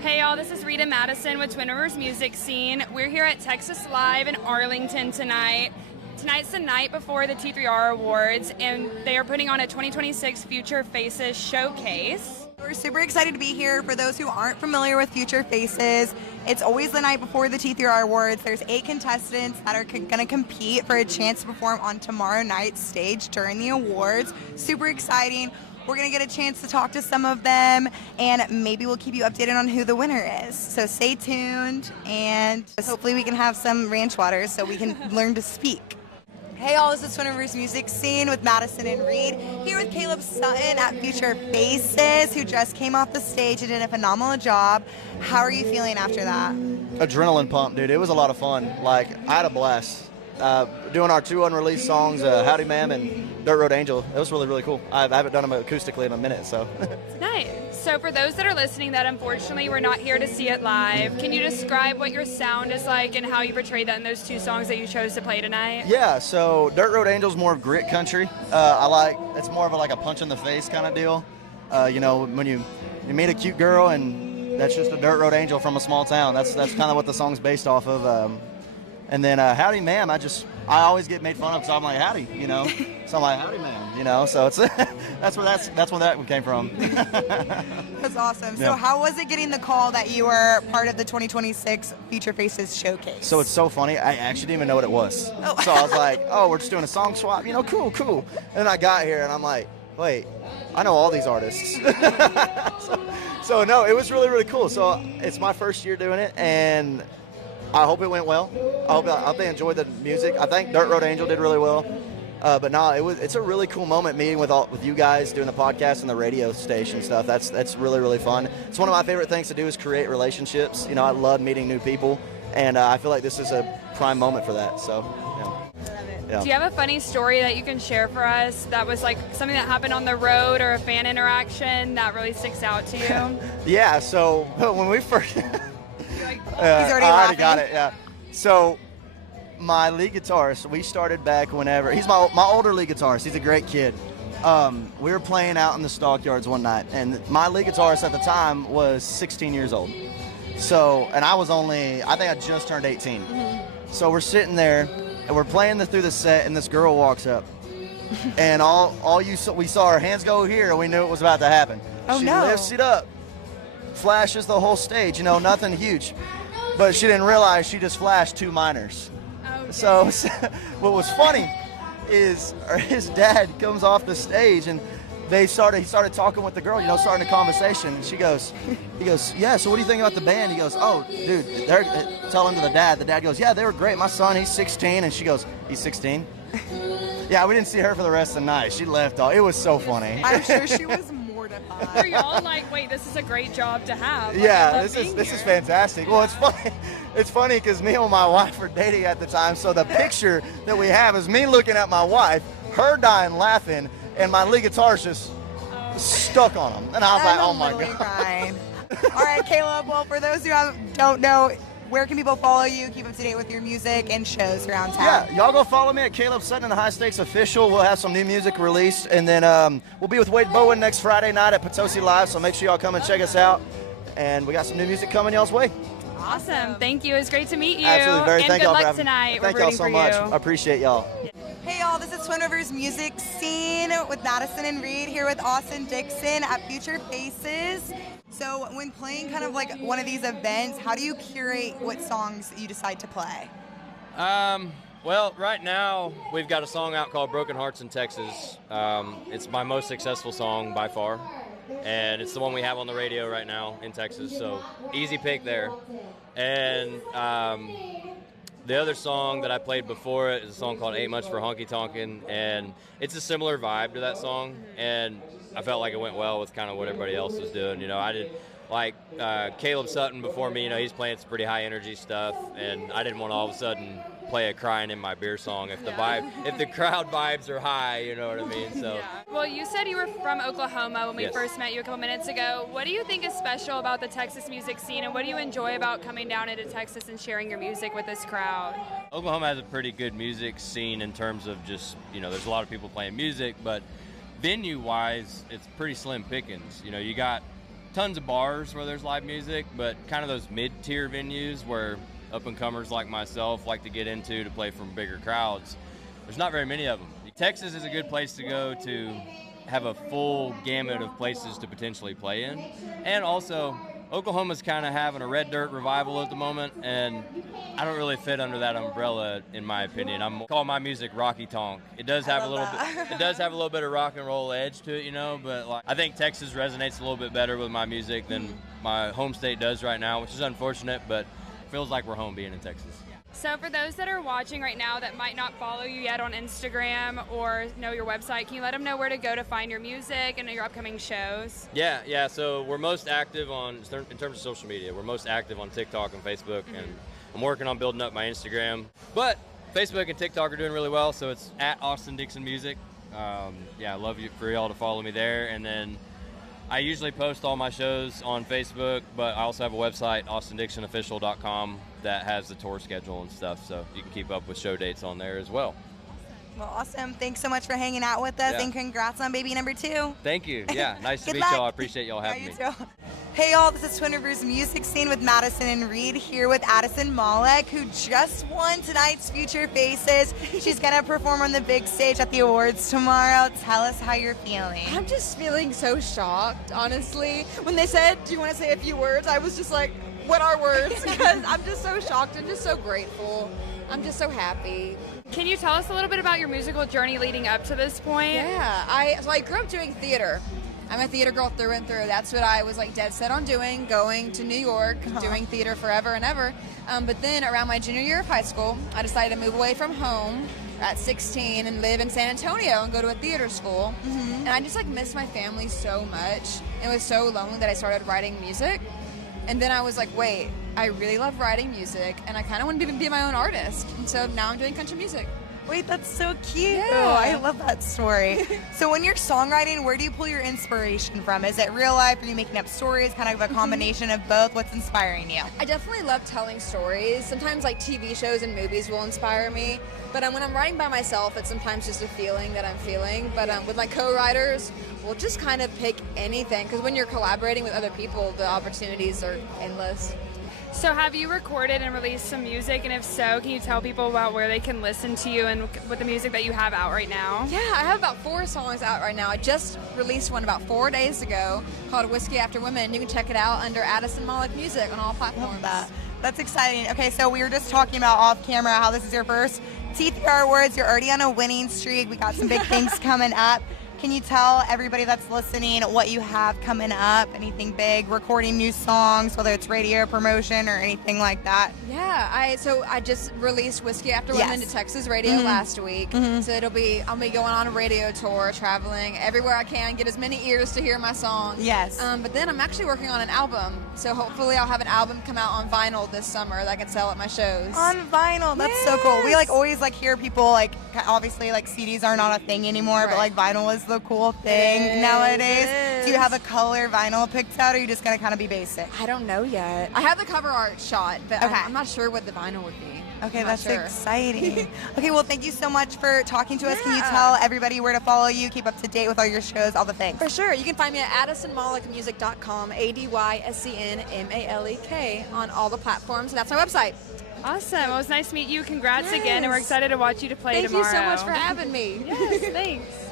Hey y'all, this is Rita Madison with Twin Rivers Music Scene. We're here at Texas Live in Arlington tonight. Tonight's the night before the T3R Awards, and they are putting on a 2026 Future Faces showcase. We're super excited to be here. For those who aren't familiar with Future Faces, it's always the night before the T3R Awards. There's 8 contestants that are going to compete for a chance to perform on tomorrow night's stage during the awards. Super exciting. We're going to get a chance to talk to some of them, and maybe we'll keep you updated on who the winner is. So stay tuned, and hopefully we can have some ranch water so we can learn to speak. Hey all, this is Twin Rivers Music Scene with Madison and Reed, here with Caleb Sutton at Future Faces, who just came off the stage and did a phenomenal job. How are you feeling after that? Adrenaline pump, dude. It was a lot of fun. Like, I had a blast. Doing our 2 unreleased songs, Howdy Ma'am and Dirt Road Angel. It was really, really cool. I haven't done them acoustically in a minute, so. Nice. So for those that are listening that unfortunately were not here to see it live, can you describe what your sound is like and how you portrayed that in those 2 songs that you chose to play tonight? Yeah, so Dirt Road Angel's more of grit country. It's more of a punch in the face kind of deal. You know, when you meet a cute girl and that's just a Dirt Road Angel from a small town. That's kind of what the song's based off of. And then Howdy Ma'am, I always get made fun of because I'm like, howdy, you know. So I'm like, howdy ma'am, you know. So it's that's where that one came from. That's awesome. Yeah. So how was it getting the call that you were part of the 2026 Future Faces showcase? So it's so funny, I actually didn't even know what it was. Oh. So I was like, oh, we're just doing a song swap, you know, cool. And then I got here and I'm like, wait, I know all these artists. so no, it was really, really cool. So it's my first year doing it, and I hope it went well. I hope they enjoyed the music. I think Dirt Road Angel did really well. But no, it's a really cool moment meeting with you guys, doing the podcast and the radio station stuff. That's really, really fun. It's one of my favorite things to do is create relationships. You know, I love meeting new people, and I feel like this is a prime moment for that. So, yeah. Do you have a funny story that you can share for us that was like something that happened on the road or a fan interaction that really sticks out to you? Yeah, so when we first... He's already I laughing. already got it, yeah. So my lead guitarist, we started back whenever, he's my older lead guitarist, he's a great kid. We were playing out in the stockyards one night, and my lead guitarist at the time was 16 years old. So, and I think I just turned 18. Mm-hmm. So we're sitting there, and we're playing through the set, and this girl walks up. And we saw her hands go here, and we knew it was about to happen. Oh, she no. lifts it up, flashes the whole stage, you know, nothing huge. But she didn't realize she just flashed 2 minors. Okay. So what was funny is his dad comes off the stage, and he started talking with the girl, you know, starting a conversation. And he goes, yeah, so what do you think about the band? He goes, oh, dude, they're telling to the dad. The dad goes, yeah, they were great. My son, he's 16. And she goes, he's 16? Yeah, we didn't see her for the rest of the night. She left. It was so funny. I'm sure she was mortified. Were y'all like, wait, this is a great job to have? Like, Yeah, this is fantastic. Well, it's funny. It's funny because me and my wife were dating at the time, so the picture that we have is me looking at my wife, her dying laughing, and my lead guitarist just stuck on him. And I was like, oh my God. Crying. All right, Caleb, well, for those who don't know, where can people follow you, keep up to date with your music and shows around town? Yeah, y'all go follow me at Caleb Sutton and the High Stakes Official. We'll have some new music released, and then we'll be with Wade Bowen next Friday night at Potosi Live, so make sure y'all come and check us out. And we got some new music coming y'all's way. Awesome. Thank you. It was great to meet you. Absolutely. And good luck tonight. Thank We're y'all rooting so for much. you. I appreciate y'all. Hey y'all, this is Twin Rivers Music Scene with Madison and Reed, here with Austin Dixon at Future Faces. So when playing kind of like one of these events, how do you curate what songs you decide to play? Well, right now we've got a song out called Broken Hearts in Texas. It's my most successful song by far, and it's the one we have on the radio right now in Texas, so easy pick there. And the other song that I played before it is a song called Ain't Much for Honky Tonkin', and it's a similar vibe to that song, and I felt like it went well with kind of what everybody else was doing. You know, I did like Caleb Sutton before me, you know, he's playing some pretty high energy stuff, and I didn't want to all of a sudden play a crying in my beer song if the crowd vibes are high, you know what I mean? So Yeah. Well, you said you were from Oklahoma when we Yes. first met you a couple minutes ago. What do you think is special about the Texas music scene, and what do you enjoy about coming down into Texas and sharing your music with this crowd? Oklahoma has a pretty good music scene in terms of just, you know, there's a lot of people playing music, but venue-wise, it's pretty slim pickings. You know, you got tons of bars where there's live music, but kind of those mid-tier venues where up-and-comers like myself like to get into to play from bigger crowds, there's not very many of them. Texas is a good place to go to have a full gamut of places to potentially play in. And also, Oklahoma's kind of having a red dirt revival at the moment, and I don't really fit under that umbrella, in my opinion. I'm call my music Rocky Tonk. It does have a little bit of rock and roll edge to it, you know, but like, I think Texas resonates a little bit better with my music than my home state does right now, which is unfortunate, but feels like we're home being in Texas. So for those that are watching right now that might not follow you yet on Instagram or know your website, can you let them know where to go to find your music and your upcoming shows? Yeah, so we're most active in terms of social media, we're most active on TikTok and Facebook, and I'm working on building up my Instagram. But Facebook and TikTok are doing really well, so it's at Austin Dixon Music. Yeah, I'd love for y'all to follow me there. And then I usually post all my shows on Facebook, but I also have a website, austindixonofficial.com, that has the tour schedule and stuff, so you can keep up with show dates on there as well. Well, awesome. Thanks so much for hanging out with us, and congrats on baby number 2. Thank you. Yeah, nice to meet luck. y'all. I appreciate y'all having me. Too. Hey y'all, this is Twin Rivers Music Scene with Madison and Reed, here with Adysen Malek, who just won tonight's Future Faces. She's gonna perform on the big stage at the awards tomorrow. Tell us how you're feeling. I'm just feeling so shocked, honestly. When they said, do you want to say a few words? I was just like, what are words? Because I'm just so shocked and just so grateful. I'm just so happy. Can you tell us a little bit about your musical journey leading up to this point? Yeah, I grew up doing theater. I'm a theater girl through and through. That's what I was like dead set on doing, going to New York, doing theater forever and ever. But then around my junior year of high school, I decided to move away from home at 16 and live in San Antonio and go to a theater school. And I just like missed my family so much. It was so lonely that I started writing music. And then I was like, wait, I really love writing music and I kind of want to be my own artist. And so now I'm doing country music. Wait, that's so cute. Yeah. I love that story. So when you're songwriting, where do you pull your inspiration from? Is it real life? Are you making up stories? Kind of a combination of both? What's inspiring you? I definitely love telling stories. Sometimes like TV shows and movies will inspire me. But when I'm writing by myself, it's sometimes just a feeling that I'm feeling. But with my co-writers, we'll just kind of pick anything. Because when you're collaborating with other people, the opportunities are endless. So have you recorded and released some music, and if so, can you tell people about where they can listen to you and with the music that you have out right now? Yeah, I have about 4 songs out right now. I just released one about 4 days ago called Whiskey After Women. You can check it out under Adysen Malek Music on all platforms. That's exciting. Okay, so we were just talking about off camera how this is your first T3R Awards. You're already on a winning streak. We got some big things coming up. Can you tell everybody that's listening what you have coming up? Anything big? Recording new songs, whether it's radio promotion or anything like that? Yeah, I just released Whiskey After Women to Texas radio last week. So I'll be going on a radio tour, traveling everywhere I can, get as many ears to hear my song. Yes. But then I'm actually working on an album. So hopefully I'll have an album come out on vinyl this summer that I can sell at my shows. On vinyl, that's so cool. We always hear people obviously CDs are not a thing anymore, but vinyl is the cool thing nowadays. Do you have a color vinyl picked out, or are you just gonna kind of be basic? I don't know yet. I have the cover art shot, but I'm not sure what the vinyl would be. Okay, that's exciting. Okay, well, thank you so much for talking to us. Can you tell everybody where to follow you, keep up to date with all your shows, all the things? For sure. You can find me at AdysenMalekmusic.com, ADYSENMALEK, on all the platforms, and that's my website. Awesome. Well, it was nice to meet you. Congrats again, and we're excited to watch you to play tomorrow. Thank you so much for having me. Yes, thanks.